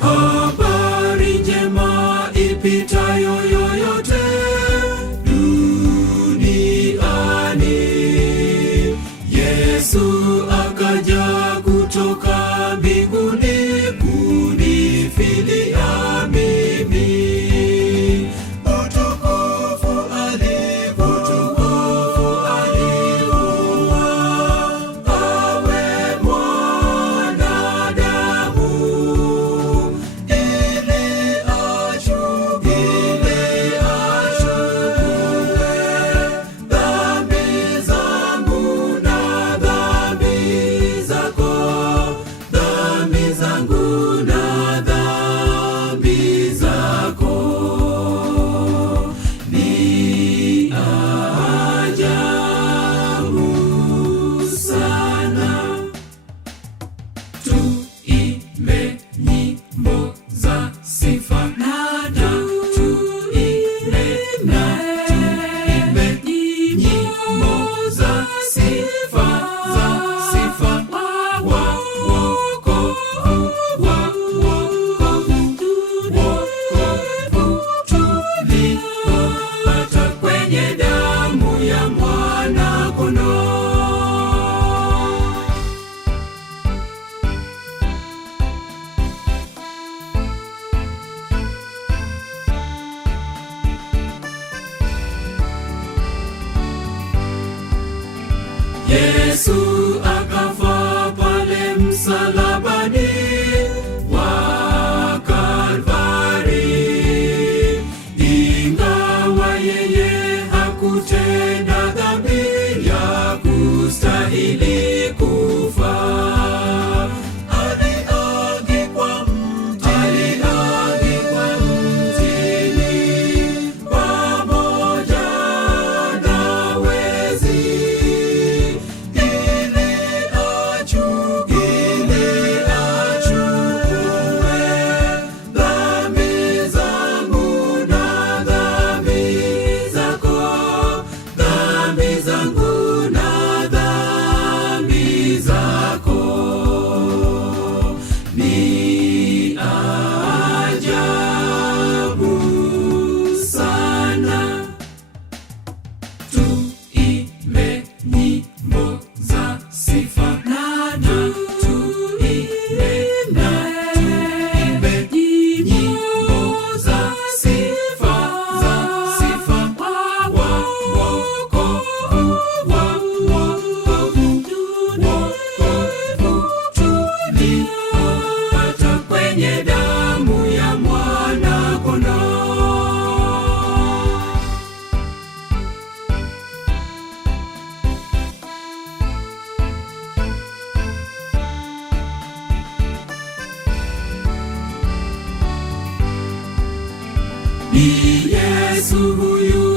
habari njema ipitayo yoyote duniani. Yesu akaja kutoka mbinguni kunifilia mimi. Utukufu alivua awe mwanadamu, ili achukue dhambi zangu na dhambi zako, dhambi zangu na dhambi zako. Ni ajabu sana. Tuimbe nyimbo za sifa na tuimbe nyimbo za sifa wa wokovu tuliopata kwenye damu ya Mwana-Kondoo. Yesu akafa pale msalabani wa Kalvari. Ingawa yeye hakutenda dhambi ya kustahili kufa, aliangikwa mtini pamoja na wezi, ili achukue dhambi zangu na dhambi zako, dhambi zangu na dhambi zako. Ni ajabu sana. Tuimbe nyimbo za sifa na tuimbe nyimbo za sifa wa wokovu tuliopata kwenye damu ya Mwana-Kondoo. Ni Yesu huyu